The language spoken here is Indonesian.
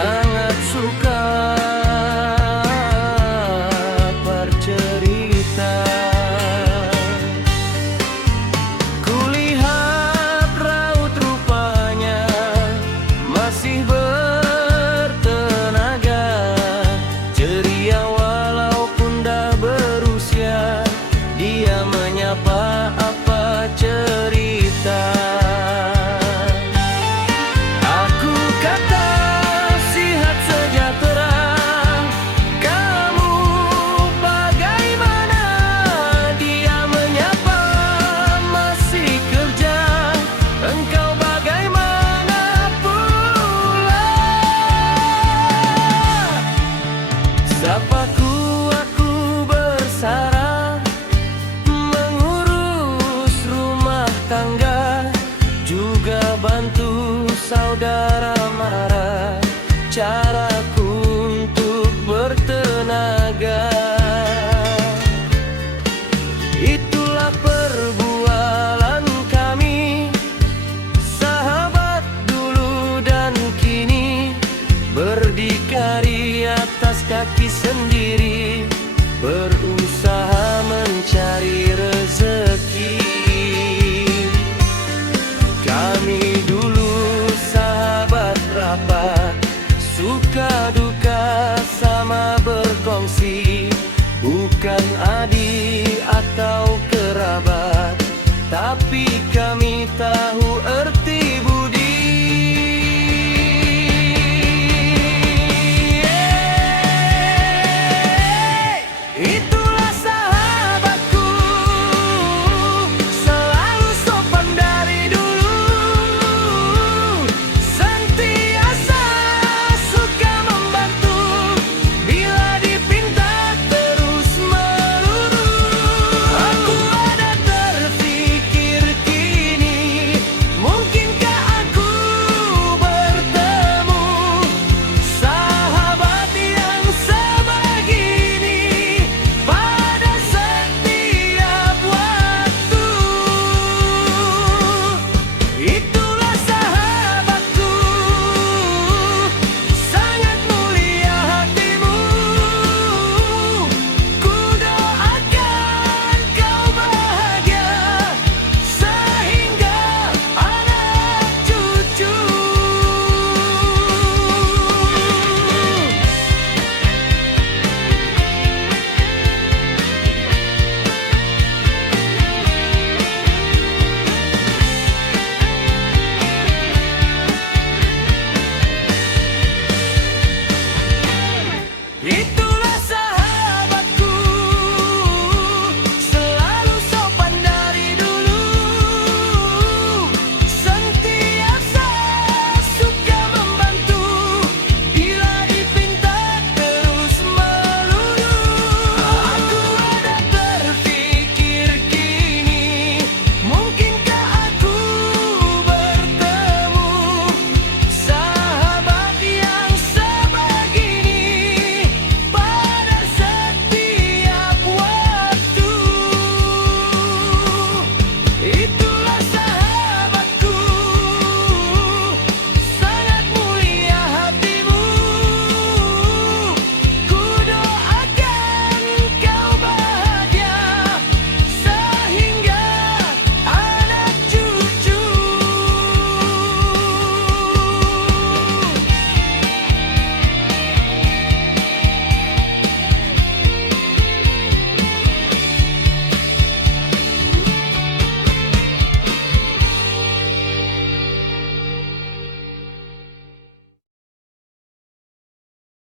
sangat suka bercerita. Kulihat raut rupanya masih bertenaga, ceria walaupun dah berusia. Dia menyapa, apa cerita? Aku kata sihat sejahtera, kamu bagaimana? Dia menyapa, masih kerja, engkau bagaimana pula? Sapaku, aku bersara, mengurus rumah tangga, juga bantu saudara mara. Caraku untuk bertenaga, itulah perbualan kami, sahabat dulu dan kini, berdikari atas kaki sendiri.